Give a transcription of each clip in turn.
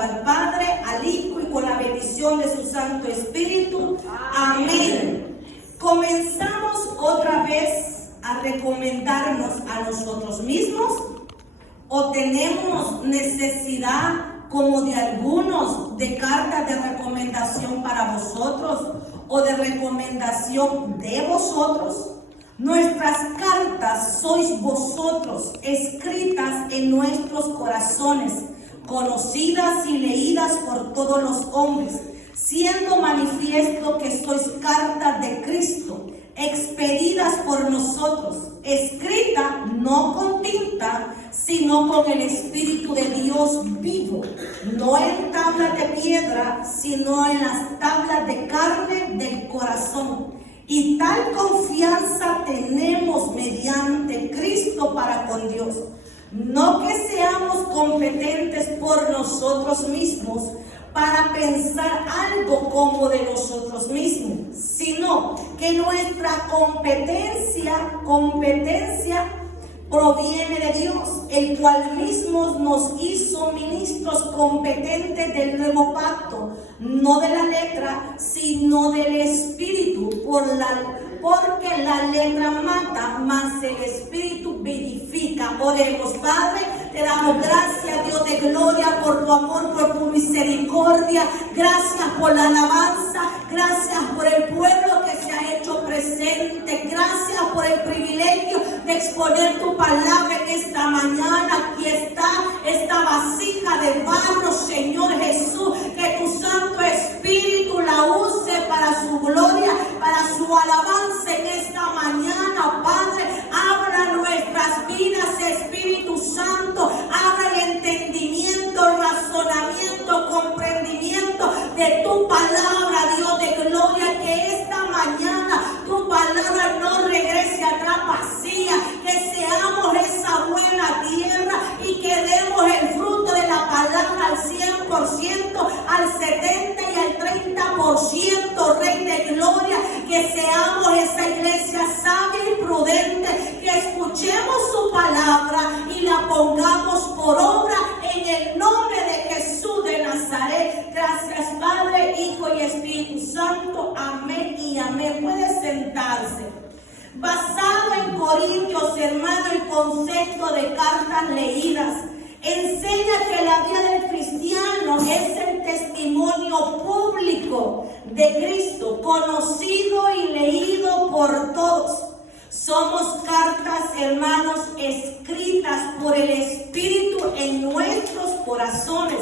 honrando al Padre, al Hijo y con la bendición de su Santo Espíritu. Amén. Comenzamos otra vez a recomendarnos a nosotros mismos, o tenemos necesidad, como de algunos, de cartas de recomendación para vosotros o de recomendación de vosotros. Nuestras cartas sois vosotros, escritas en nuestros corazones, conocidas y leídas por todos los hombres, siendo manifiesto que sois cartas de Cristo, expedidas por nosotros, escrita no con tinta, sino con el Espíritu de Dios vivo, no en tablas de piedra, sino en las tablas de carne del corazón. Y tal confianza tenemos mediante Cristo para con Dios. No que seamos competentes por nosotros mismos para pensar algo como de nosotros mismos, sino que nuestra competencia proviene de Dios, el cual mismo nos hizo ministros competentes del nuevo pacto, no de la letra, sino del Espíritu, porque la letra mata, mas el Espíritu vivifica. Oremos. Padre, te damos gracias, Dios de gloria, por tu amor, por tu misericordia. Gracias por la alabanza, gracias por el pueblo que se ha hecho presente, gracias por el privilegio de exponer tu palabra en esta mañana. Aquí está esta vasija de barro, Señor Jesús, que tu Santo Espíritu la use para su gloria, para su alabanza en esta mañana. Padre, abra nuestras vidas, Espíritu Santo, abra el entendimiento, razonamiento, comprendimiento de tu palabra, Dios de gloria, que esta mañana tu palabra no regrese atrás vacía, que seamos esa buena tierra y que demos el fruto de la palabra al 100%, al 70% y al 30%, Rey de gloria, que seamos esa iglesia sabia y prudente, que escuchemos su palabra y la pongamos por obra en el nombre de Jesús de Nazaret. Gracias, Padre, Hijo y Espíritu Santo. Amén y amén. Puede sentarse. Basado en Corintios, hermano, el concepto de cartas leídas enseña que la vida del cristiano es el testimonio público de Cristo, conocido y leído por todos. Somos cartas, hermanos, escritas por el Espíritu en nuestros corazones,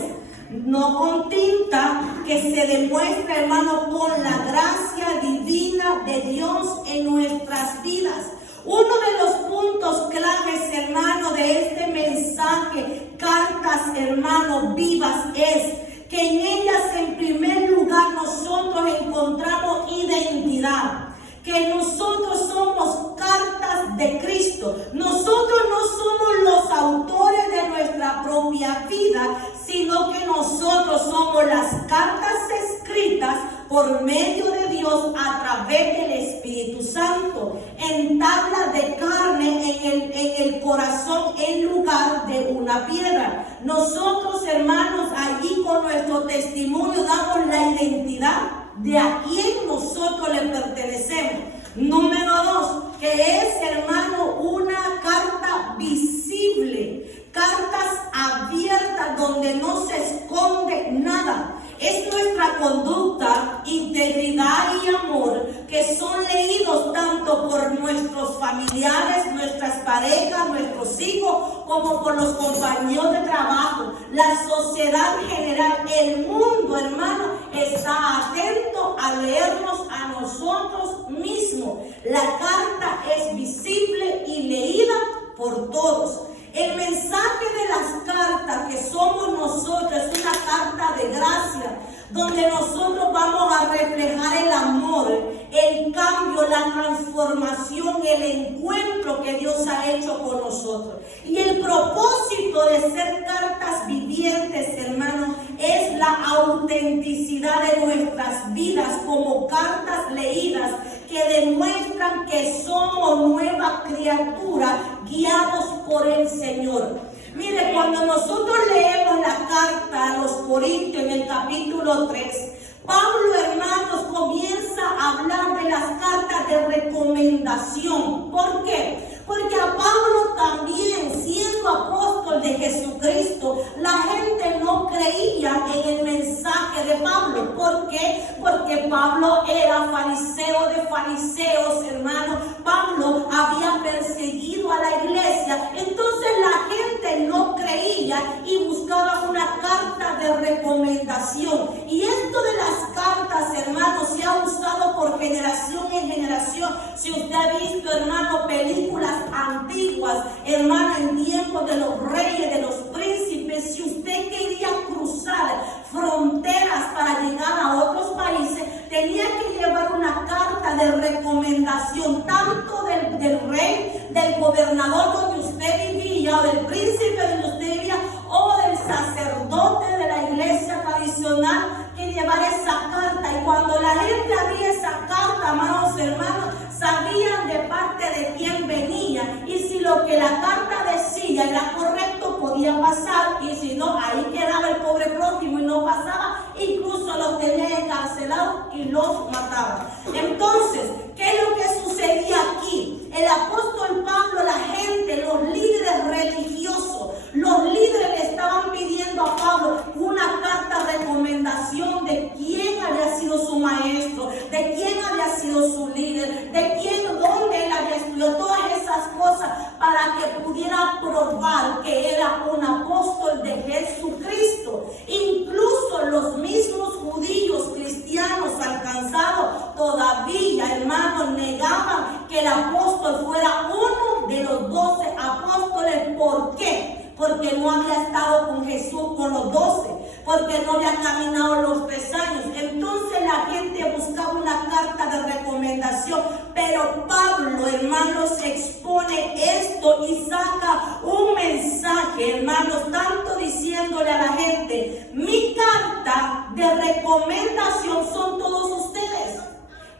no con tinta, que se demuestra, hermano, con la gracia divina de Dios en nuestras vidas. Uno de los puntos claves, hermano, de este mensaje, cartas, hermano, vivas, es que en ellas, en primer lugar, nosotros encontramos identidad, que nosotros somos cartas de Cristo. Nosotros no somos los autores de nuestra propia vida, sino que nosotros somos las cartas escritas por medio de Dios a través del Espíritu Santo, en tablas de carne en el corazón en lugar de una piedra. Nosotros, hermanos, allí con nuestro testimonio damos la identidad de a quién nosotros le pertenecemos. Número 2, que es, hermano, una carta visible, cartas abiertas donde no se esconde nada. Es nuestra conducta, integridad y amor que son leídos tanto por nuestros familiares, nuestras parejas, nuestros hijos, como por los compañeros de trabajo, la sociedad en general. El mundo, hermano, está atento a leernos a nosotros mismos. La carta es visible y leída por todos. El mensaje de las cartas que somos nosotros es una carta de gracia, donde nosotros vamos a reflejar el amor, el cambio, la transformación, el encuentro que Dios ha hecho con nosotros. Y el propósito de ser cartas vivientes, hermanos, es la autenticidad de nuestras vidas como cartas leídas que demuestran que somos nueva criatura guiados por el Señor. Mire, cuando nosotros leemos la carta a los Corintios en el capítulo 3. Pablo, hermanos, comienza a hablar de las cartas de recomendación. ¿Por qué? Porque a Pablo también, siendo apóstol de Jesucristo, la gente no creía en el mensaje de Pablo. ¿Por qué? Porque Pablo era fariseo de fariseos, hermanos. Pablo había perseguido a la iglesia. Entonces la gente no creía y buscaba una carta de recomendación. Y esto de las cartas, hermanos, se ha usado por generación en generación. Si usted ha visto, hermano, películas antiguas, hermano, en tiempos de los reyes, de los príncipes, si usted quería cruzar fronteras para llegar a otros países, tenía que llevar una carta de recomendación, tanto del rey, del gobernador donde usted vivía, o del príncipe donde usted vivía, o del sacerdote de la iglesia tradicional, que llevar esa carta. Y cuando la gente abría esa carta, amados hermanos, sabían de parte de quién venía, y si lo que la carta decía era correcto, podía pasar, y si no, ahí quedaba el pobre prójimo y no pasaba, incluso los tenían encarcelados y los mataban. Entonces, ¿qué es lo que sucedía aquí? El apóstol Pablo, la gente, los líderes religiosos, los líderes le estaban pidiendo a Pablo una carta de recomendación de quién había sido su maestro, de quién había sido su líder, de quién, dónde él había estudiado, todas esas cosas, para que pudiera probar que era un apóstol de Jesucristo. Incluso los mismos judíos cristianos alcanzados todavía, hermanos, negaban que el apóstol fuera uno de los 12 apóstoles. ¿Por qué? Porque no había estado con Jesús, con los 12, porque no había caminado los 3 años. Entonces la gente buscaba una carta de recomendación, pero Pablo, hermanos, expone esto y saca un mensaje, hermanos, tanto diciéndole a la gente: mi carta de recomendación son todos ustedes.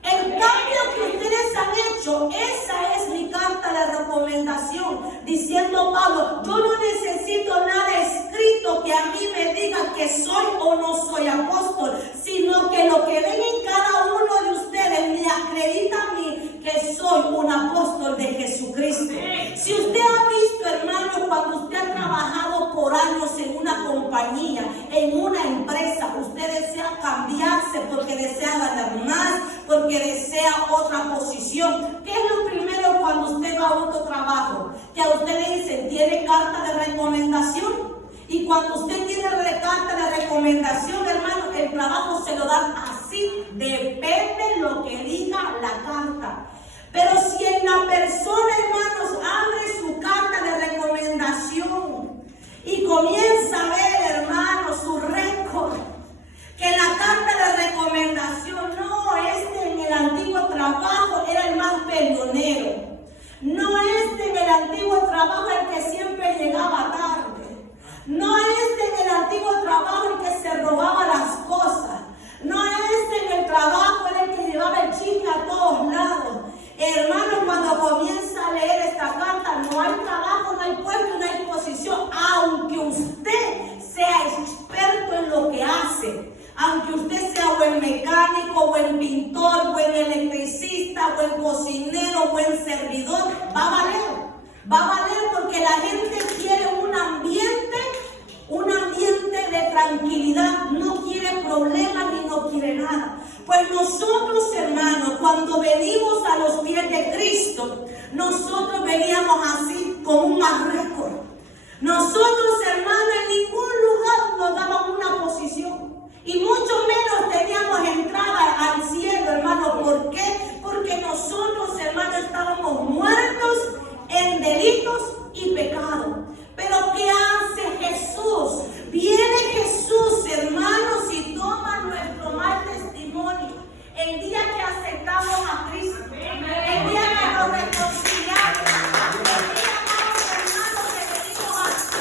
El cambio que ustedes han hecho, esa es mi carta de recomendación. Diciendo Pablo, yo no necesito nada escrito que a mí me diga que soy o no soy apóstol, sino que lo que ven en cada uno de ustedes me acredita a mí que soy un apóstol de Jesucristo. Si usted ha visto, hermano, cuando usted ha trabajado por años en una compañía, en una empresa, usted desea cambiarse porque desea ganar más, porque desea otra posición. ¿Qué es lo primero cuando usted va a otro trabajo? Que a usted le dicen, ¿tiene carta de recomendación? Y cuando usted tiene carta de recomendación, hermano, el trabajo se lo dan así, depende lo que diga la carta. Pero si en la persona, hermanos, abre su carta de recomendación y comienza a ver, hermanos, su récord, que la carta de recomendación, no, en el antiguo trabajo era el más peleonero, no, en el antiguo trabajo el que siempre llegaba tarde, no, en el antiguo trabajo el que se robaba las cosas, no, en el trabajo era el que llevaba el chisme a todos lados. Hermano, cuando comienza a leer esta carta, no hay trabajo, no hay puesto, no hay posición, aunque usted sea experto en lo que hace. Aunque usted sea buen mecánico, buen pintor, buen electricista, buen cocinero, buen servidor, va a valer. Va a valer porque la gente quiere un ambiente de tranquilidad, no quiere problemas ni no quiere nada. Pues nosotros, hermanos, cuando venimos a los pies de Cristo, nosotros veníamos así con un mal récord. Nosotros, hermanos, en ningún lugar nos daban una posición. Y mucho menos teníamos entrada al cielo, hermano. ¿Por qué? Porque nosotros, hermanos, estábamos muertos en delitos y pecados. Pero ¿qué hace Jesús? Viene Jesús, hermanos, y toma nuestro mal testimonio. El día que aceptamos a Cristo, el día que nos reconciliamos, el día, hermanos, que venimos a su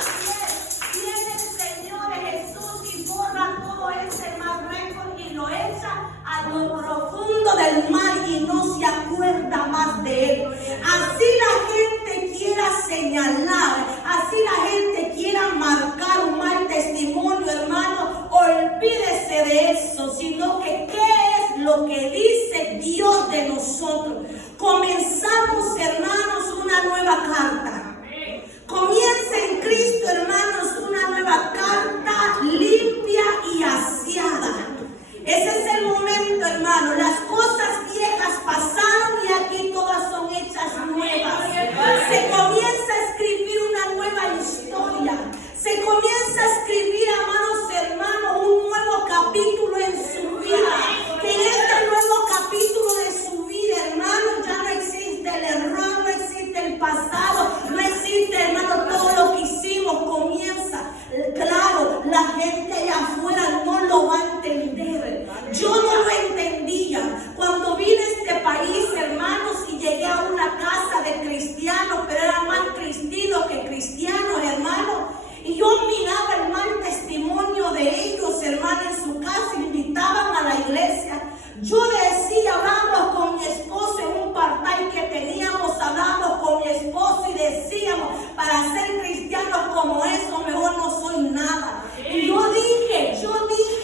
pies. nosotros. Comenzamos, hermanos, una nueva carta. Comienza en Cristo, hermanos, una nueva carta limpia y aseada. Ese es el momento, hermano. Las cosas viejas pasaron y aquí todas son hechas nuevas. Se comienza a escribir una nueva historia. Se comienza a escribir, amados hermanos, un nuevo capítulo en su vida. Que en este nuevo capítulo de su vida, hermano, ya no existe el error, no existe el pasado, no existe, hermano, todo lo que hicimos. Comienza, claro, la gente allá afuera no lo va a entender. Yo no lo entendía. Cuando vine a este país, hermanos, y llegué a una casa de cristianos, pero eran más cristianos que cristianos, hermanos. Y yo miraba el mal testimonio de ellos, hermanos, en su casa, invitaban a la iglesia. Yo decía, hablamos con mi esposo en un part-time que teníamos, hablamos con mi esposo y decíamos, para ser cristianos como eso, mejor no soy nada. Y yo dije,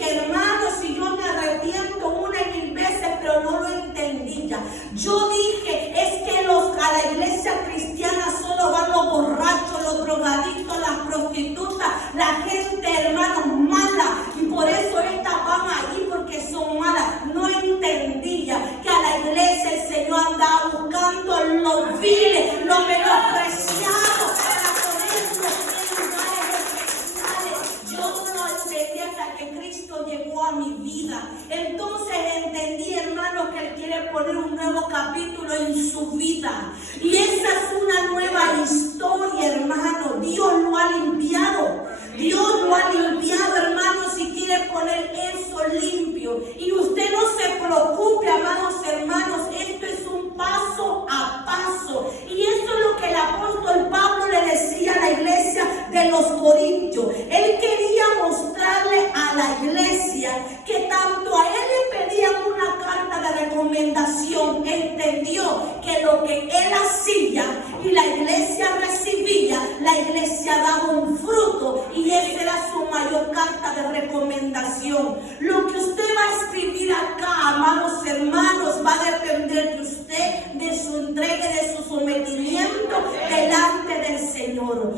hermanos, y yo me arrepiento una y mil veces, pero no lo entendía. Yo dije, es que a la iglesia cristiana solo van los borrachos, los drogadictos, las prostitutas, la gente, hermanos, mala. Y por eso estas van ahí, porque son malas. No entendía que a la iglesia el Señor andaba buscando los viles, los menospreciados, para ponerlos en lugares especiales. Yo no lo entendí hasta que Cristo llegó a mi vida. Entonces entendí, hermanos, que Él quiere poner un nuevo capítulo en su vida. Y esa es una nueva historia, hermano. Dios lo ha limpiado. Dios lo ha limpiado, hermanos, y quiere poner eso limpio. Y usted no se preocupe, amados hermanos, esto es un paso a paso. Y eso es lo que el apóstol Pablo le decía a la iglesia de los Corintios. Él quería mostrarle a la iglesia que tanto a él le pedían una carta de recomendación. Entendió que lo que él hacía y la iglesia recibía, la iglesia daba un fruto. Y esa era su mayor carta de recomendación. Lo que usted va a escribir acá, amados hermanos, va a depender de usted, de su entrega, de su sometimiento delante del Señor.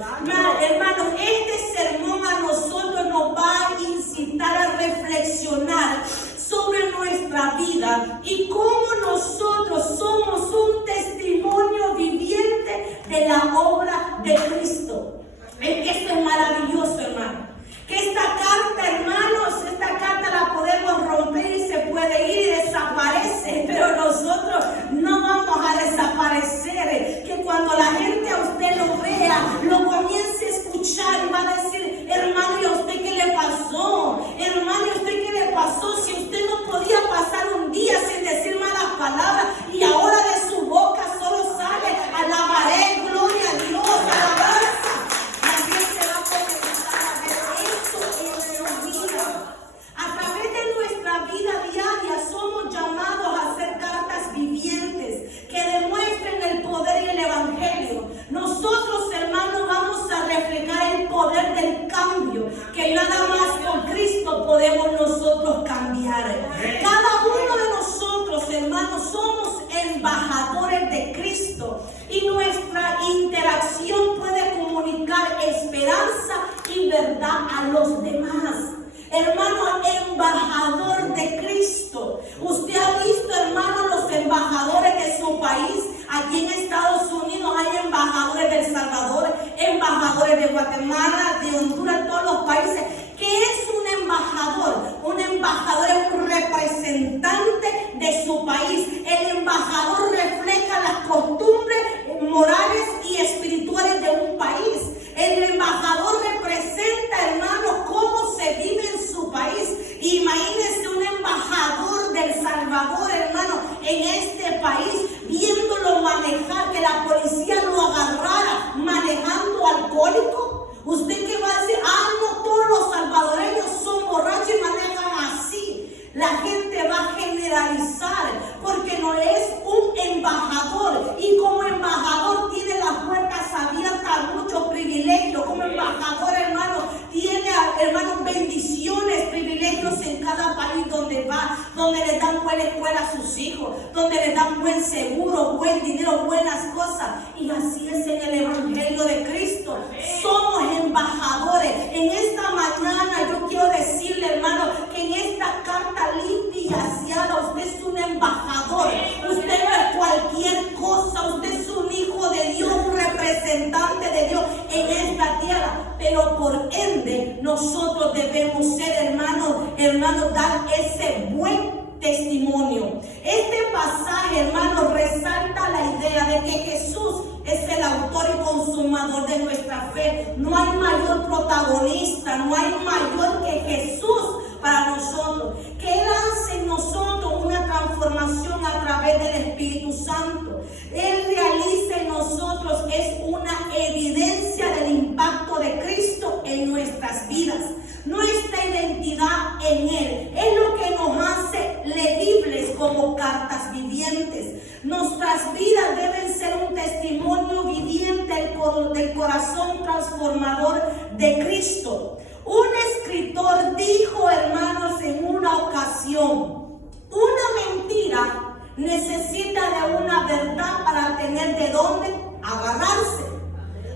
Hermanos, este sermón a nosotros nos va a incitar a reflexionar sobre nuestra vida y cómo nosotros somos un testimonio viviente de la obra de Cristo. Es que esto es maravilloso, hermano. Que esta carta, hermanos, esta carta la podemos romper y se puede ir y desaparece, pero nosotros no vamos a desaparecer. Que cuando la gente a usted lo vea, lo comience a escuchar y va a decir, hermano, ¿y a usted qué le pasó? Hermano, ¿y a usted qué le pasó? Si usted no podía pasar un día sin decir malas palabras y ahora de su boca solo sale alabaré, gloria a Dios, alabanza. Vida diaria somos llamados a hacer cartas vivientes que demuestren el poder y el evangelio. Nosotros, hermanos, vamos a reflejar el poder del cambio, que nada más con Cristo podemos nosotros cambiar. Cada uno de nosotros, hermanos, somos embajadores de Cristo y nuestra interacción puede comunicar esperanza y verdad a los demás. Hermano, embajador de Cristo. Usted ha visto, hermano, los embajadores de su país. Aquí en Estados Unidos hay embajadores de El Salvador, embajadores de Guatemala, de Honduras, todos los países. ¿Qué es un embajador? Un embajador es un representante de su país. El embajador refleja las costumbres morales y espirituales de un país. El embajador representa, hermanos, cómo se vive en su país. donde les dan buena escuela a sus hijos, donde les dan buen seguro, buen dinero, buenas cosas. Y así es en el Evangelio de Cristo. Somos embajadores. En esta mañana yo quiero decirle, hermano, que en esta carta limpia y aseada usted es un embajador. Usted no es cualquier cosa. Usted es un hijo de Dios, un representante de Dios en esta tierra. Pero por ende nosotros debemos ser, hermanos, dar ese buen testimonio. Este pasaje, hermanos, resalta la idea de que Jesús es el autor y consumador de nuestra fe. No hay mayor protagonista, no hay mayor que Jesús para nosotros. Que Él hace en nosotros una transformación a través del Espíritu Santo. Él realiza en nosotros es una evidencia del impacto de Cristo en nuestras vidas. Nuestra identidad en Él es lo que nos hace legibles como cartas vivientes. Nuestras vidas deben ser un testimonio viviente del corazón transformador de Cristo. Un escritor dijo, hermanos, en una ocasión, una mentira necesita de una verdad para tener de dónde agarrarse.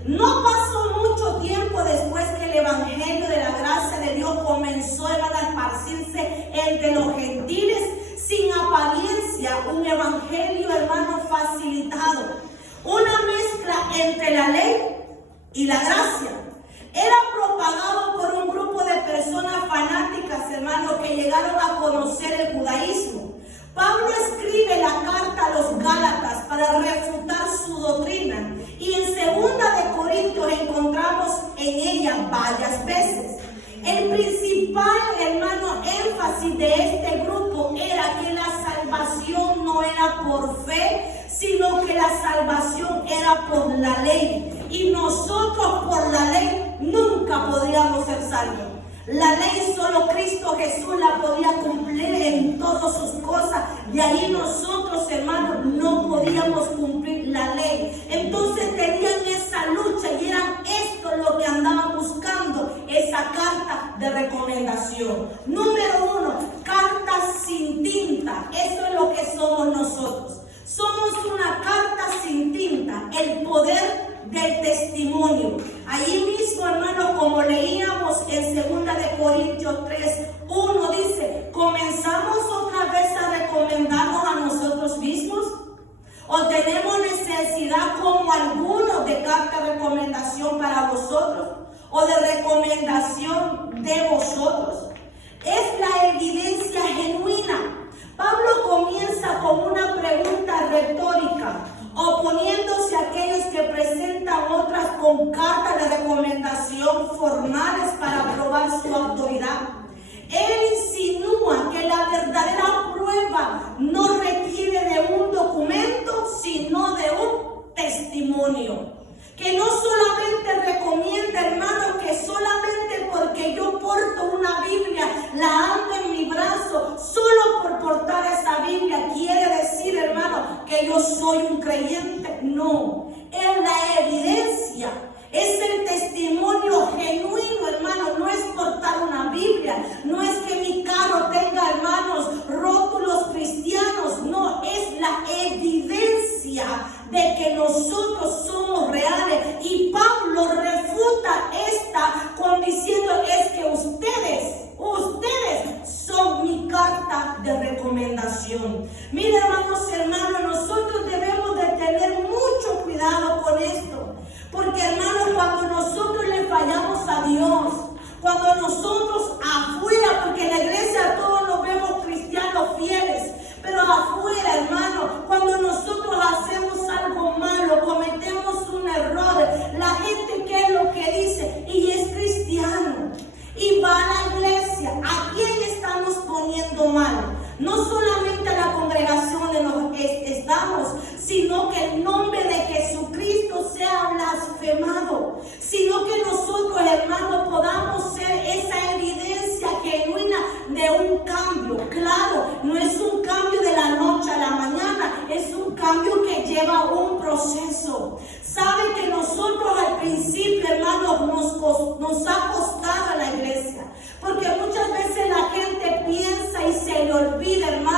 No pasó mucho tiempo después que el Evangelio de la gracia de Dios comenzó a esparcirse entre los gentiles sin apariencia, un evangelio, hermano, facilitado, una mezcla entre la ley y la gracia. Era propagado por un grupo de personas fanáticas, hermanos, que llegaron a conocer el judaísmo. Pablo escribe la carta a los Gálatas para refutar su doctrina, y en 2 de Corintios encontramos en ella varias veces. El principal, hermano, énfasis de este grupo era que la salvación no era por fe, sino que la salvación era por la ley. Y nosotros por la ley nunca podríamos ser salvos. La ley solo Cristo Jesús la podía cumplir en todas sus cosas. De ahí nosotros, hermanos, no podíamos cumplir la ley. Entonces tenían esa lucha y eran esto lo que andaban buscando, esa carta de recomendación. Número 1, cartas sin tinta. Eso es lo que somos nosotros. Somos una carta sin tinta, el poder del testimonio. Ahí mismo, hermanos, como leíamos en 2 de Corintios 3:1, dice, ¿comenzamos otra vez a recomendarnos a nosotros mismos? ¿O tenemos necesidad como algunos de carta de recomendación para vosotros? ¿O de recomendación de vosotros? Es la evidencia genuina. Pablo comienza con una pregunta retórica, oponiéndose a aquellos que presentan otras con cartas de recomendación formales para probar su autoridad. Él insinúa que la verdadera prueba no requiere de un documento, sino de un testimonio. Que no solamente recomienda, hermanos, que solamente porque yo porto una Biblia, la ando en mi brazo, solo por portar esa Biblia quiere decir, hermano, que yo soy un creyente. No, es la evidencia, es el testimonio genuino, hermano. No es portar una Biblia, no es que mi carro tenga, hermanos, rótulos cristianos. No, es la evidencia de que nosotros somos reales. Y Pablo refuta esta con diciendo, es que ustedes son mi carta de recomendación. Mira, hermanos, nosotros debemos de tener mucho cuidado con esto. Porque, hermanos, cuando nosotros le fallamos a Dios, cuando nosotros afuera, porque en la iglesia todos nos vemos cristianos fieles, pero afuera, hermano, cuando nosotros hacemos algo malo, cometemos un error, la gente, ¿qué es lo que dice? Y es cristiano, y va a la iglesia. ¿A quién estamos poniendo mal? No solamente a la congregación en la que estamos, sino que el nombre de Jesucristo sea blasfemado, sino que nosotros, hermanos, podamos ser esa evidencia genuina de un cambio. Claro, no es un cambio de la noche a la mañana, es un cambio que lleva un proceso. Sabe que nosotros al principio, hermanos, nos ha costado a la iglesia, porque muchas veces la gente piensa y se le olvida, hermanos,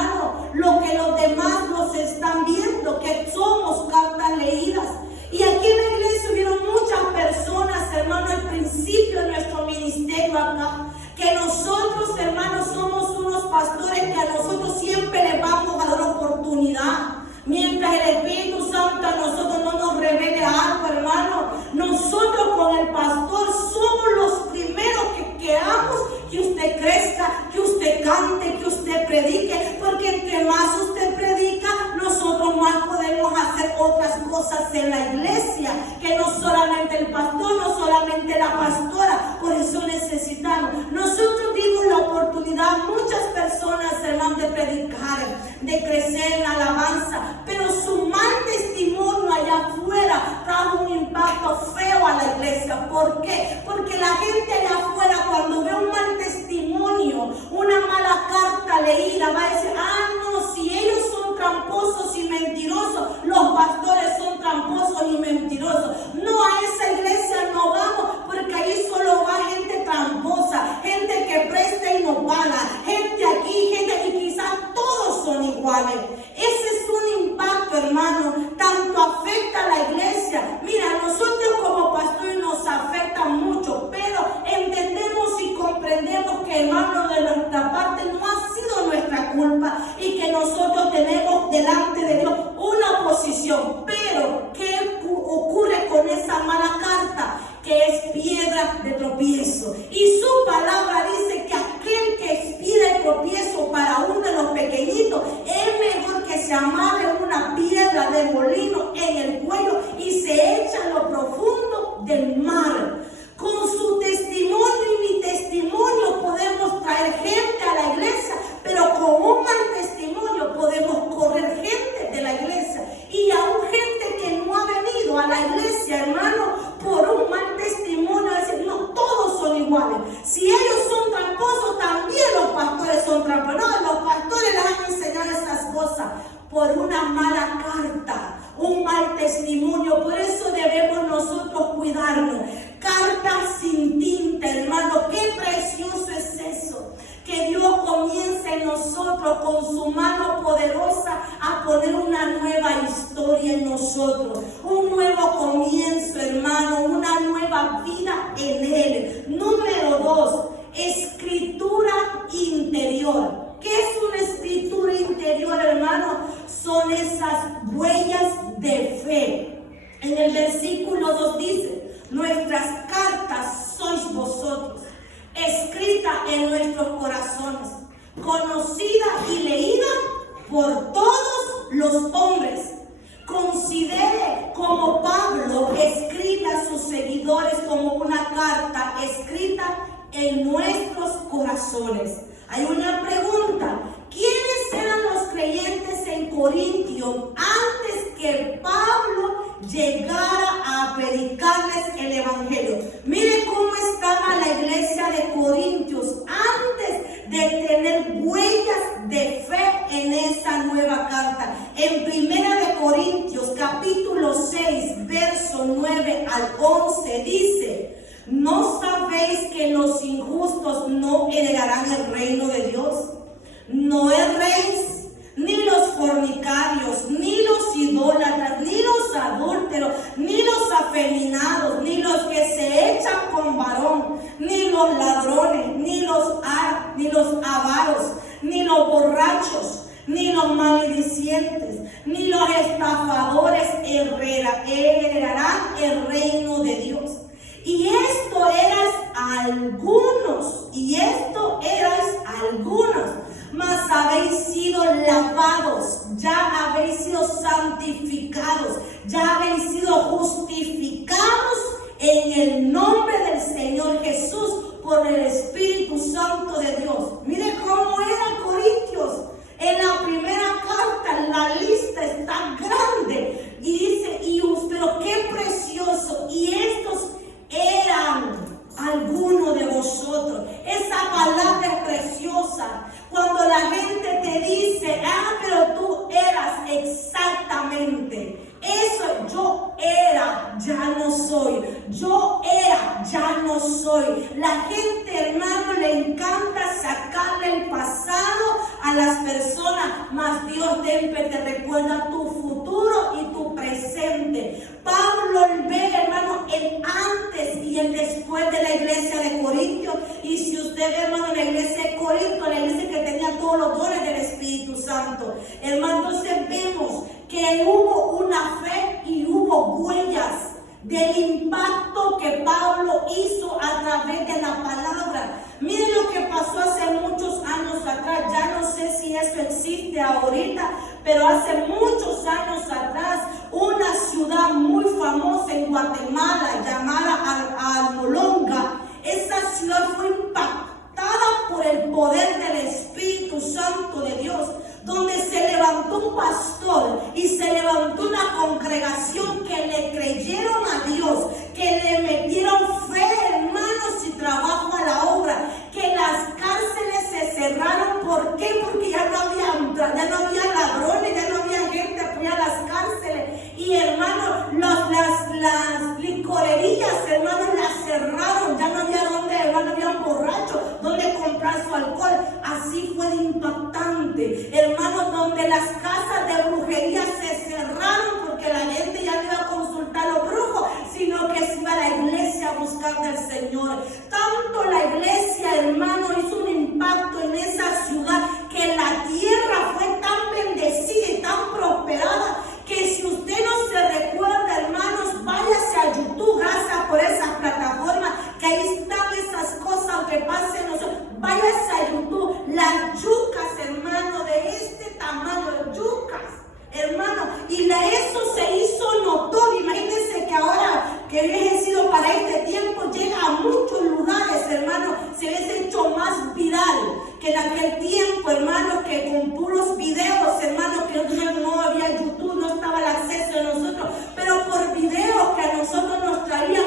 nosotros, hermanos, somos unos pastores que a nosotros siempre les vamos a dar oportunidad. Mientras el Espíritu Santo a nosotros no nos revele algo, hermano, nosotros con el pastor somos los primeros que queramos que usted crezca, que usted cante, que usted predique, porque entre más usted predica, nosotros más podemos hacer otras cosas en la iglesia, que no solamente el pastor, no solamente la pastora. Por eso necesitamos, nosotros dimos la oportunidad a muchas personas, hermanos, de predicar, de crecer en alabanza, pero su mal testimonio allá afuera trajo un impacto feo a la iglesia. ¿Por qué? Porque la gente allá afuera, cuando ve un mal testimonio, una mala carta leída, va a decir: ah, no, si ellos son tramposos y mentirosos, los pastores son tramposos y mentirosos. No, a esa iglesia no vamos, porque ahí solo va gente tramposa, gente que presta y no paga, gente aquí, gente aquí, quizás todos son iguales. Ese es un impacto, hermano, tanto afecta a la iglesia. Mira, a nosotros como pastores nos afecta mucho, pero entendemos y comprendemos que, hermano, de nuestra parte no ha sido nuestra culpa y que nosotros tenemos delante de Dios una posición. Pero, ¿qué ocurre con esa mala carta? Que es piedra de tropiezo. Y su palabra dice que aquel que expira el tropiezo para uno de los pequeñitos, es mejor que se amarre una piedra de molino en el cuello y se echa en lo profundo del mar. Con su testimonio y mi testimonio podemos traer gente a la iglesia, pero con un mal testimonio podemos correr gente de la iglesia. Y aún gente que no ha venido a la iglesia, hermano, por un mal testimonio, decir: no, todos son iguales. Si ellos son tramposos, también los pastores son tramposos. No, los pastores les han enseñado esas cosas por una mala carta, un mal testimonio. Por eso debemos nosotros cuidarnos. Cartas sin tinta, hermano, qué precioso es eso. Que Dios comience en nosotros con su mano poderosa a poner una nueva historia en nosotros. Un nuevo comienzo, hermano, una nueva vida en Él. Número 2, escritura interior. ¿Qué es una escritura interior, hermano? Son esas huellas de fe. En el versículo 2 dice: nuestras cartas sois vosotros, escrita en nuestros corazones, conocida y leída por todos los hombres. Considere como Pablo escribe a sus seguidores como una carta escrita en nuestros corazones. Hay una pregunta: ¿quiénes eran los creyentes en Corintios antes que Pablo llegara a predicarles el evangelio? Mire cómo estaba la iglesia de Corintios antes de tener huellas de fe en esa nueva carta. En 1 Corintios capítulo 6, verso 9 al 11 dice: ¿no sabéis que los injustos no heredarán el reino de Dios? No erréis, ni los fornicarios, ni los idólatras, ni los adúlteros, ni los afeminados, ni los que se echan con varón, ni los ladrones, ni los avaros, ni los borrachos, ni los maledicientes, ni los estafadores heredarán el reino de Dios. Y esto erais algunos, mas habéis sido lavados, ya habéis sido santificados, ya habéis sido justificados en el nombre del Señor Jesús por el Espíritu Santo de Dios. Mire cómo eran Corintios. En la primera carta la lista está grande y dice: pero qué precioso. Y estos eran algunos de vosotros. Esa palabra es preciosa. Cuando la gente te dice: pero tú eras exactamente. Eso, yo era, ya no soy. Yo era, ya no soy. La gente, hermano, le encanta sacarle el pasado a las personas, mas Dios siempre te recuerda tu futuro y tu presente. presente. Pablo ve, hermano, el antes y el después de la iglesia de Corintios. Y si usted ve, hermano, la iglesia de Corinto, la iglesia que tenía todos los dones del Espíritu Santo, hermano, entonces vemos que hubo una fe y hubo huellas del impacto que Pablo hizo a través de la palabra. Miren lo que pasó hace muchos años atrás. Ya no sé si eso existe ahorita, pero hace muchos años atrás, una ciudad muy famosa en Guatemala llamada Almolonga, esa ciudad fue impactada por el poder del Espíritu Santo de Dios, donde se levantó un pastor y se levantó una congregación que le creyeron a Dios, que le metieron fe, hermanos, y trabajo a la obra, que las cárceles se cerraron. ¿Por qué? Porque ya no había ladrones, ya no había gente a las cárceles. Y hermanos, las licorerías, hermanos, las cerraron. Ya no había donde, hermanos, había borrachos donde comprar su alcohol. Así fue impactante, hermanos, donde las casas de brujería se cerraron porque la gente ya no iba a consultar a los brujos, sino que se iba a la iglesia a buscar del Señor. Tanto la iglesia, hermano, hizo un impacto en esa ciudad que la tierra fue tan bendecida y tan prosperada que si usted no se recuerda, hermanos, váyase a YouTube, gracias por esa plataforma, que ahí están esas cosas que pasen nosotros. Váyase a YouTube, las yucas, hermano, de este tamaño, yucas, hermano, y eso se hizo notorio. Imagínense que ahora que hubiese sido para este tiempo, llega a muchos lugares, hermano, se hubiese hecho más viral que en aquel tiempo, hermano, que con puros videos, hermano, que no había YouTube, no estaba el acceso de nosotros, pero por videos que a nosotros nos traían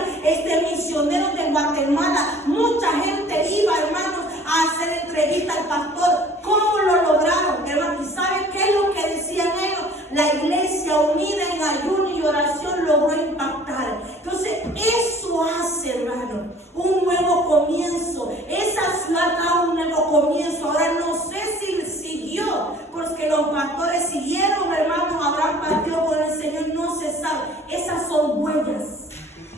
misioneros de Guatemala, mucha gente iba, hermanos, a hacer entrevista al pastor. ¿Cómo lo lograron, hermano? ¿Y saben qué es lo que decían ellos? La iglesia unida en ayuno y oración logró impactar. Entonces, eso hace, hermano, un nuevo comienzo. Esa ciudad da un nuevo comienzo. Ahora no sé si siguió, porque los pastores siguieron, hermanos, habrán partido con el Señor, no se sabe. Esas son huellas.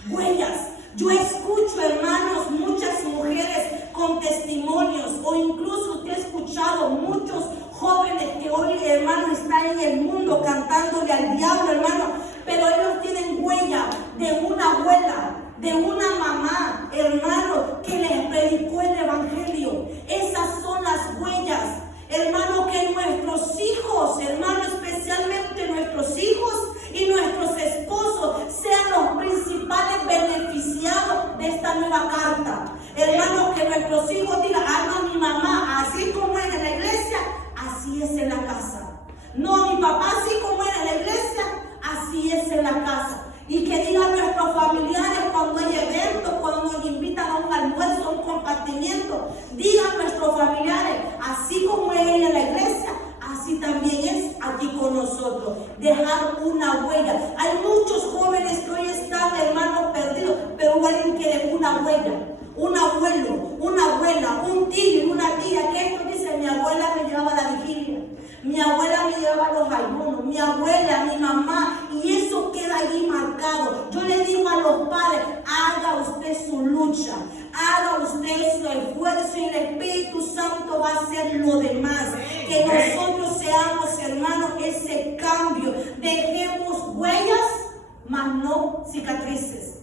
Huellas. Yo escucho, hermanos, muchas mujeres con testimonios, o incluso usted ha escuchado muchos jóvenes que hoy, hermano, están en el mundo cantándole al diablo, hermano, pero ellos tienen huella de una abuela, de una mamá, hermano, que les predicó el evangelio. Esas son las huellas, hermano, que nuestros hijos, hermano, especialmente nuestros hijos y nuestros esposos sean los principales beneficiados de esta nueva carta. Hermano, que nuestros hijos digan: no, mi mamá, así como es en la iglesia, así es en la casa. No, mi papá, así como es en la iglesia, así es en la casa. Y que digan nuestros familiares cuando hay eventos, cuando nos invitan a un almuerzo, a un compartimiento, digan nuestros familiares: así como es en la iglesia, así también es aquí con nosotros. Dejar una huella. Hay muchos jóvenes que hoy están, hermanos, perdidos, pero hubo alguien que dejó una huella. Un abuelo, una abuela, un tío y una tía, que esto dice: mi abuela me llevaba a la vigilia, mi abuela me llevaba a los ayunos, mi abuela, mi mamá, y eso queda allí marcado. Yo le digo a los padres: haga usted su lucha, haga usted su esfuerzo, y el Espíritu Santo va a hacer lo demás. Que nosotros seamos, hermanos, ese cambio. Dejemos huellas, mas no cicatrices.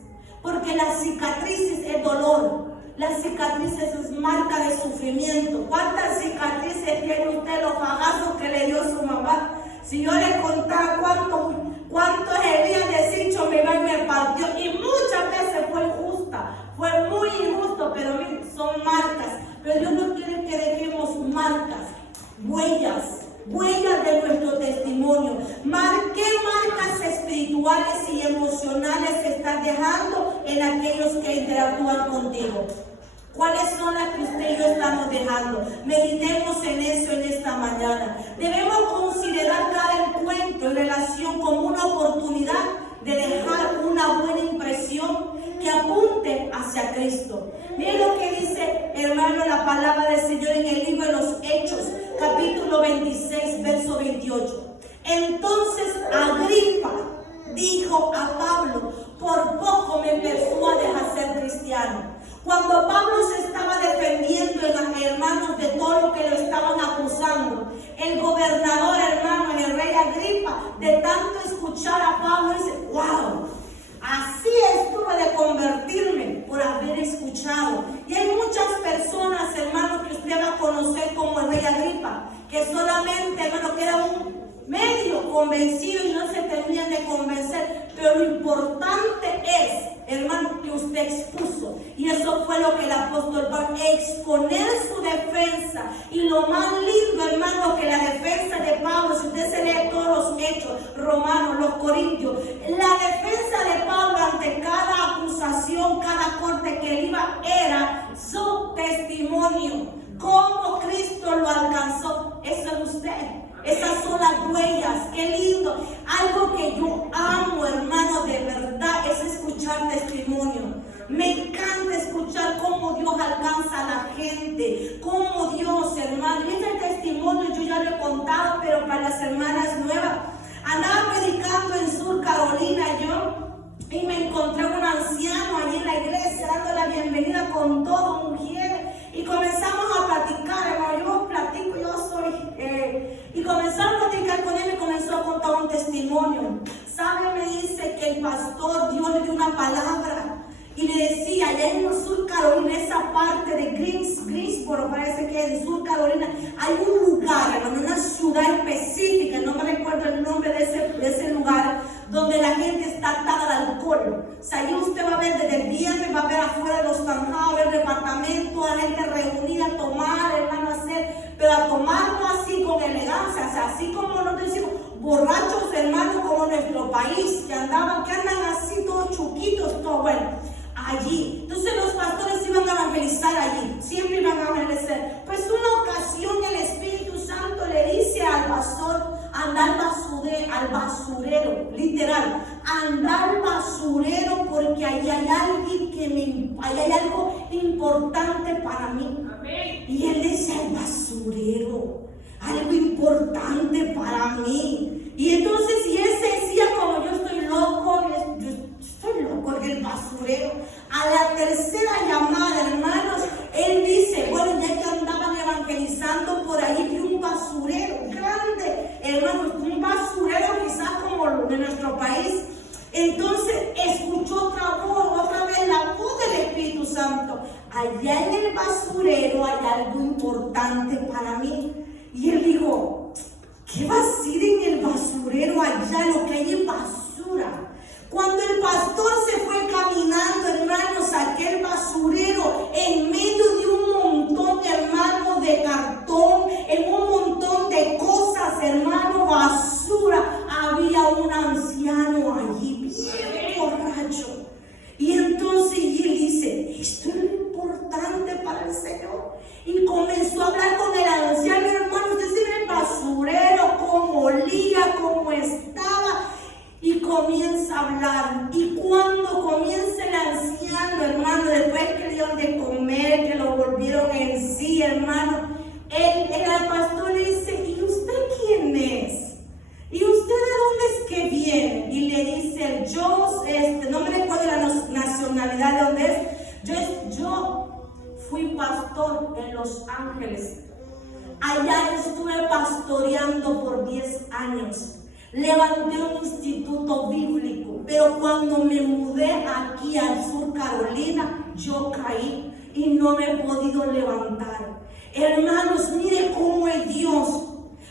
Porque las cicatrices es dolor, las cicatrices es marca de sufrimiento. ¿Cuántas cicatrices tiene usted, los fagazos que le dio su mamá? Si yo le contara cuántos Elías de Sicho me partió, y muchas veces fue injusta, fue muy injusto, pero miren, son marcas. Pero Dios no quiere que dejemos marcas, huellas de nuestro testimonio. ¿Qué marcas espirituales y emocionales estás dejando en aquellos que interactúan contigo? ¿Cuáles son las que usted y yo estamos dejando? Meditemos en eso en esta mañana. Debemos considerar cada encuentro y relación como una oportunidad de dejar una buena impresión que apunte hacia Cristo. Miren lo que dice, hermano, la palabra del Señor en el libro de los Hechos, capítulo 26, verso 28. Entonces Agripa gobernador, hermano, el rey Agripa, de tanto escuchar a Pablo, dice, wow, así estuve de convertirme por haber escuchado. Y hay muchas personas, hermano, que usted va a conocer como el rey Agripa, que solamente, hermano, queda un medio convencido y no se terminan de convencer, pero lo importante es, hermano, que usted expuso, y eso fue lo que el apóstol Pablo, exponer su defensa. Y lo más lindo, hermano, que la defensa de Pablo, si usted se lee todos los hechos, Romanos, los Corintios, la defensa de Pablo ante cada acusación, cada corte que él iba, era su testimonio, cómo Cristo lo alcanzó. Eso es usted. Esas son las huellas, qué lindo. Algo que yo amo, hermano, de verdad, es escuchar testimonio. Me encanta escuchar cómo Dios alcanza a la gente, cómo Dios, hermano. Y este testimonio yo ya lo he contado, pero para las hermanas nuevas. Andaba predicando en Sur Carolina yo, y me encontré un anciano allí en la iglesia, dando la bienvenida con todo, mujer. Y comenzamos a platicar, hermano, yo platico, y comenzamos a platicar con él y comenzó a contar un testimonio. ¿Sabe? Me dice que el pastor, Dios le dio una palabra y le decía, allá en Sur Carolina, esa parte de Greensboro, parece que en Sur Carolina, hay un lugar, hermano, una ciudad específica, no me recuerdo el nombre de ese lugar, donde la gente está atada al alcohol. O sea, ahí usted va a ver desde el viernes, va a ver afuera los zanjados, el departamento, la gente reunida a tomar, hermano, pero a tomarlo así con elegancia, o sea, así como nosotros decimos, borrachos, hermano, como nuestro país, que andan así todos chuquitos, todo bueno, allí. Entonces los pastores iban a evangelizar allí, siempre iban a evangelizar. Pues una ocasión el Espíritu Santo le dice al pastor, anda al basurero, literal, anda al basurero porque ahí hay hay algo importante para mí. Amén. Y él dice, al basurero, algo importante para mí. Y entonces, y él se decía, como yo estoy loco en el basurero. A la tercera llamada, hermanos, él dice, bueno, ya que andaban evangelizando por ahí, vi un basurero grande, hermanos, un basurero quizás como lo de nuestro país. Entonces escuchó otra vez la voz del Espíritu Santo. Allá en el basurero hay algo importante para mí. Y él dijo, ¿qué va a ser en el basurero allá? Lo que hay en basura. Cuando el pastor se fue caminando, hermanos, a aquel basurero, en medio de un montón, hermano, de cartón, en un montón de cosas, hermano, basura, había un anciano allí, bien borracho. Y entonces él dice, esto es lo importante para el Señor. Y comenzó a hablar con el anciano, hermano, usted se ve el basurero, cómo olía, cómo estaba. Y comienza a hablar. Y cuando comienza el anciano, hermano, después que le dieron de comer, que lo volvieron en sí, hermano, el pastor le dice, ¿y usted quién es? ¿Y usted de dónde es que viene? Y le dice, yo, no me recuerdo la nacionalidad de dónde es. Yo fui pastor en Los Ángeles. Allá estuve pastoreando por 10 años. Levanté un instituto bíblico, pero cuando me mudé aquí al Sur Carolina, yo caí y no me he podido levantar. Hermanos, mire cómo es Dios.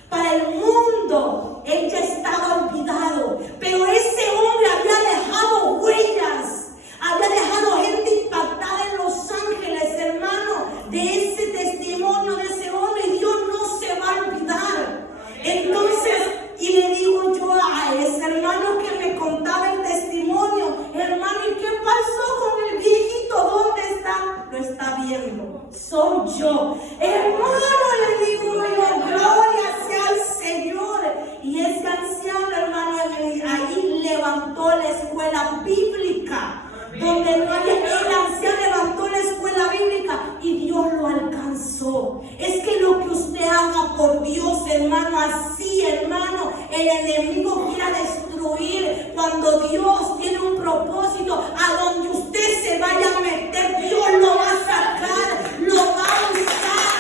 Para el mundo, él ya estaba olvidado, pero ese hombre había dejado huellas, había dejado gente impactada en Los Ángeles, hermano, de ese testimonio de ese hombre, y Dios no se va a olvidar. Entonces, y le digo yo a ese hermano que me contaba el testimonio, hermano, ¿y qué pasó con el viejito? ¿Dónde está? Lo está viendo. Soy yo. Hermano, le digo yo, gloria sea al Señor. Y ese anciano, hermano, ahí levantó la escuela bíblica. Donde no había, el anciano levantó la escuela bíblica y Dios lo alcanzó. Es que lo que usted haga por Dios, hermano, así, hermano, el enemigo quiera destruir. Cuando Dios tiene un propósito, a donde usted se vaya a meter, Dios lo va a sacar, lo va a usar,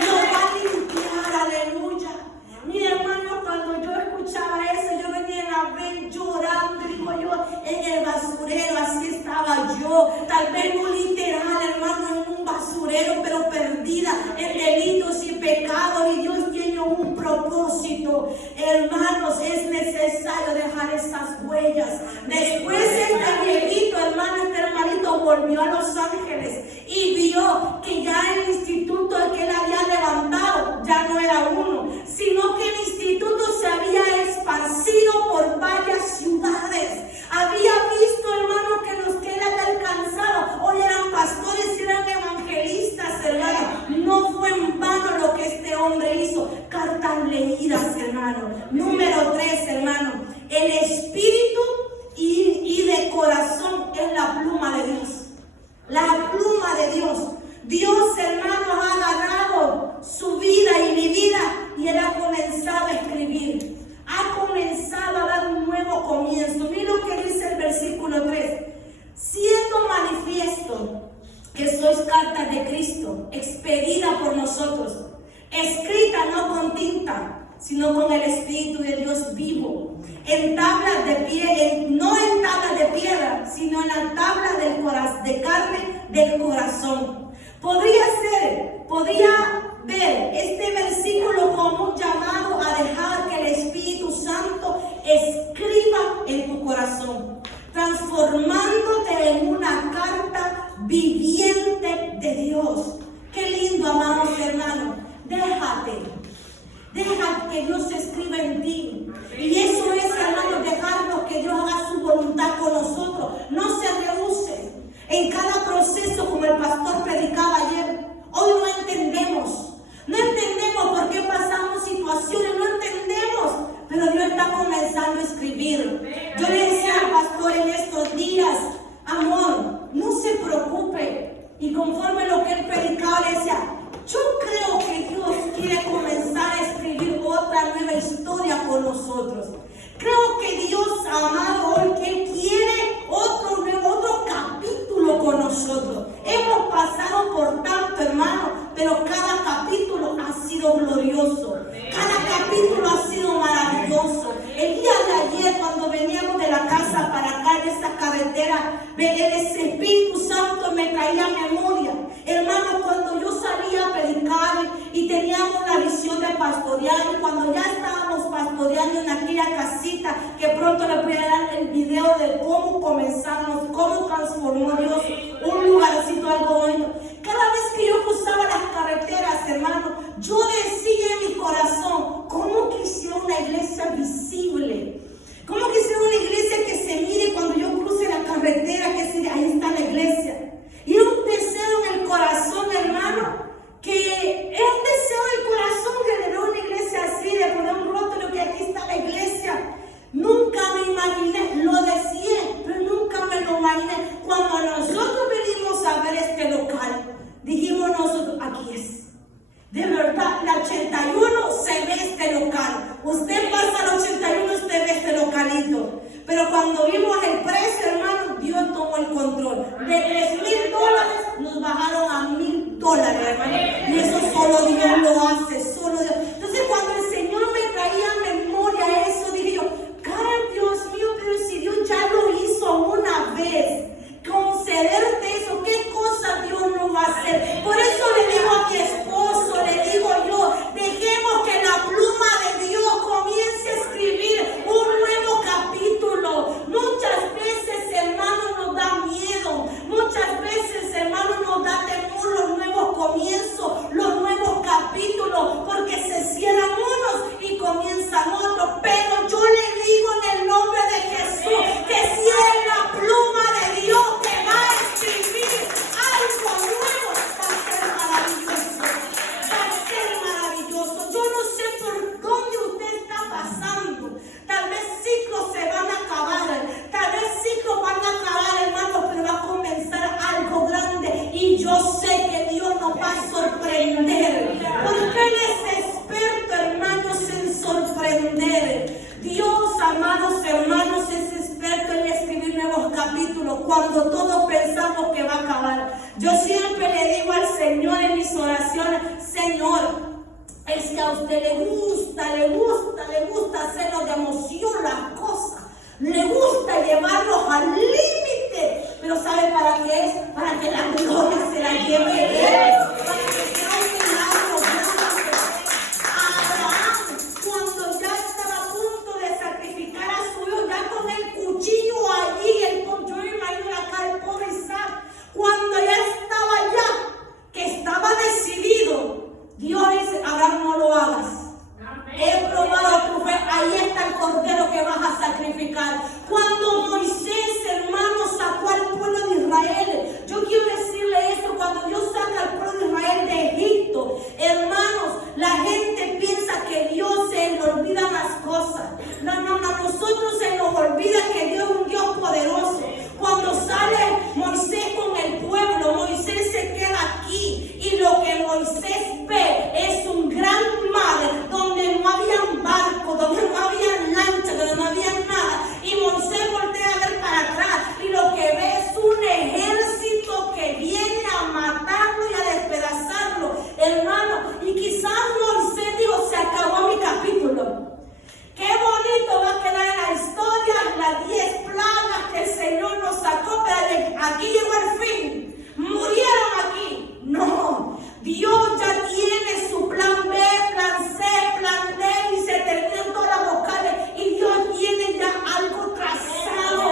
lo va a limpiar. llamado y Dios tiene un propósito. Hermanos, es necesario dejar esas huellas. Después este viejito, hermano, este hermanito volvió a Los Ángeles y vio que ya el instituto que él había levantado ya no era uno, sino que el instituto se había esparcido por varias ciudades. Había visto, hermano, que los que él había alcanzado hoy eran pastores y eran evangelistas, hermano. No fue en vano lo que este hombre hizo. Cartas leídas, hermano. Número 3, hermano. El espíritu y de corazón es la pluma de Dios. La pluma de Dios. Dios, hermano, ha agarrado su vida y mi vida y él ha comenzado a escribir. Ha comenzado a dar un nuevo comienzo. Mira lo que dice el versículo 3. Siendo manifiesto que sois cartas de Cristo, expedida por nosotros, escrita no con tinta, sino con el Espíritu de Dios vivo, en tablas de piedra, no en tablas de piedra, sino en la tabla de carne del corazón. Podría ver este versículo como un llamado a dejar que el Espíritu Santo escriba en tu corazón, transformándote en una carta viviente de Dios. Qué lindo, amados hermanos. Deja que Dios escriba en ti. Y eso es, hermanos, dejarnos que Dios haga su voluntad con nosotros. No se rehúse. En cada proceso, como el pastor predicaba ayer, hoy no entendemos. No entendemos por qué pasamos situaciones, no entendemos. Pero Dios está comenzando a escribir. Yo le decía al pastor en estos días, amor, no se preocupe. Y conforme lo que él predicaba, le decía, yo creo que Dios quiere comenzar a escribir otra nueva historia con nosotros. Creo que Dios, amado, hoy que Él quiere otro capítulo con nosotros. Hemos pasado por tanto, hermano, pero cada capítulo ha sido glorioso. Cada capítulo ha sido maravilloso. El día de ayer, cuando veníamos de la casa para acá, en esa carretera, el Espíritu Santo me traía memoria. Hermano, cuando yo salía a predicar y teníamos la visión de pastorear, y cuando ya estábamos pastoreando en aquella casita, que pronto les voy a dar el video de cómo comenzamos, cómo transformó Dios un lugarcito, algo bonito. Cada vez que yo cruzaba las carreteras, hermano, yo decía en mi corazón, ¿cómo quisiera una iglesia visible? ¿Cómo quisiera una iglesia que se mire cuando yo cruce la carretera, que se, ahí está la iglesia? Y un deseo en el corazón, hermano, que es un deseo en el corazón de ver una iglesia así, de poner un rótulo que aquí está la iglesia. Nunca me imaginé, lo decía, pero nunca me lo imaginé. Cuando nosotros venimos a ver este local, dijimos nosotros, aquí es. De verdad, la 81 se ve este local. Usted pasa al 81, usted ve este localito. Pero cuando vimos el precio, hermano, Dios tomó el control. De $3,000 nos bajaron a $1,000, hermano. Y eso solo Dios lo hace, solo Dios. Entonces, cuando el Señor me traía a memoria eso, dije yo, ¡ay, Dios mío! Pero si Dios ya lo hizo una vez, concederte eso, ¿qué cosa Dios no va a hacer? Por eso le digo a mi esposo, le digo yo, dejemos que la pluma de Dios comience a escribir un nuevo capítulo. Muchas veces, hermano, nos da miedo, muchas veces, hermano, nos da temor los nuevos comienzos, los nuevos capítulos, porque se cierran unos y comienzan otros. Pero yo le digo en el nombre de Jesús que si es la pluma de Dios que va a escribir algo nuevo, va a ser maravilloso. Va a ser maravilloso. Yo no sé por dónde usted está pasando. Tal vez ciclos se van a acabar. Tal vez ciclos van a acabar, hermano, pero va a comenzar algo grande. Y yo sé que Dios nos va a sorprender. Porque Él es experto, hermanos, en sorprender. Dios, amados hermanos, es experto en escribir nuevos capítulos cuando todos pensamos que va a acabar. Yo siempre le digo al Señor en mis oraciones, Señor, es que a usted le gusta hacernos de emoción las cosas. Le gusta llevarnos al límite. Pero ¿sabe para qué es? Para que la gloria se la lleve Él. Para que sea un milagro grande. Moisés ve es un gran mar donde no había barco, donde no había lancha, donde no había nada. Y Moisés voltea a ver para atrás y lo que ve es un ejército que viene a matarlo y a despedazarlo, hermano. Y quizás Moisés dijo, se acabó mi capítulo. Qué bonito va a quedar en la historia las 10 plagas que el Señor nos sacó, pero aquí llegó el fin. Murieron aquí. No, Dios ya tiene su plan B, plan C, plan D, y se terminan todas las vocales. Y Dios tiene ya algo trazado.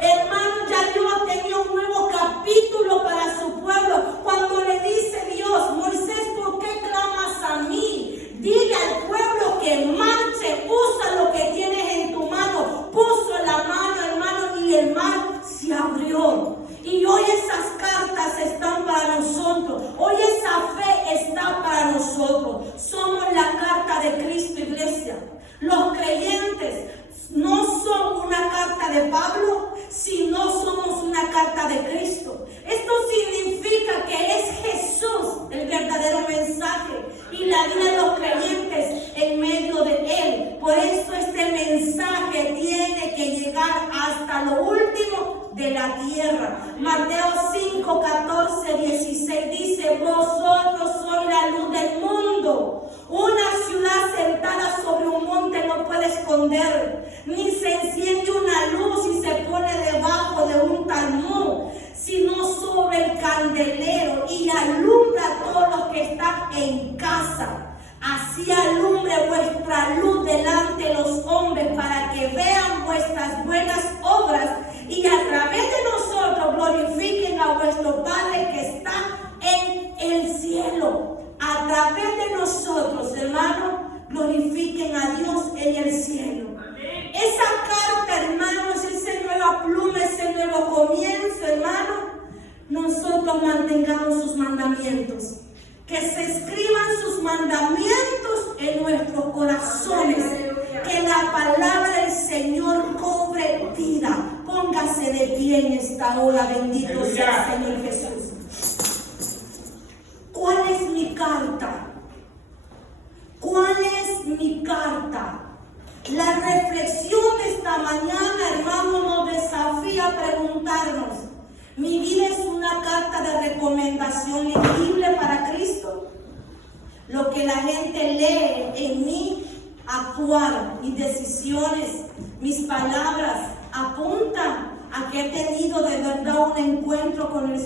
Hermano, ya Dios tenía un nuevo capítulo para su pueblo. Cuando le dice Dios, Moisés, ¿por qué clamas a mí? Dile al pueblo que marche, usa lo que tienes en tu mano. Puso la mano, hermano, y el mar se abrió. Y hoy esas cartas están para nosotros. Hoy esa fe está para nosotros. Somos la carta de Cristo, iglesia. Los creyentes no son una carta de Pablo, sino somos una carta de Cristo. Esto significa que es Jesús el verdadero mensaje y la vida de los creyentes en medio de Él. Por eso este mensaje tiene que llegar hasta lo último de la tierra. Mateo 5, 14, 16 dice, vosotros sois la luz del mundo. Una ciudad sentada sobre un monte no puede esconder, ni se enciende una luz y se pone debajo de un talmud, sino sobre el candelero y alumbra a todos los que están en casa. Así alumbre vuestra luz delante de los hombres para que vean vuestras buenas obras y a través de nosotros glorifiquen a vuestro Padre que está en el cielo. A través de nosotros, hermanos, glorifiquen a Dios en el cielo. Esa carta, hermanos, esa nueva pluma, ese nuevo comienzo, hermano, nosotros mantengamos sus mandamientos. Que se escriban sus mandamientos en nuestros corazones. Que la palabra del Señor cobre vida. Póngase de pie en esta hora, bendito sea el Señor Jesús. ¿Cuál es mi carta? ¿Cuál es mi carta? La reflexión de esta mañana, hermano, nos desafía a preguntarnos, ¿mi vida es una carta de recomendación legible para Cristo? Lo que la gente lee en mí, actuar, mis decisiones, mis palabras, apuntan a que he tenido de verdad un encuentro con el Señor.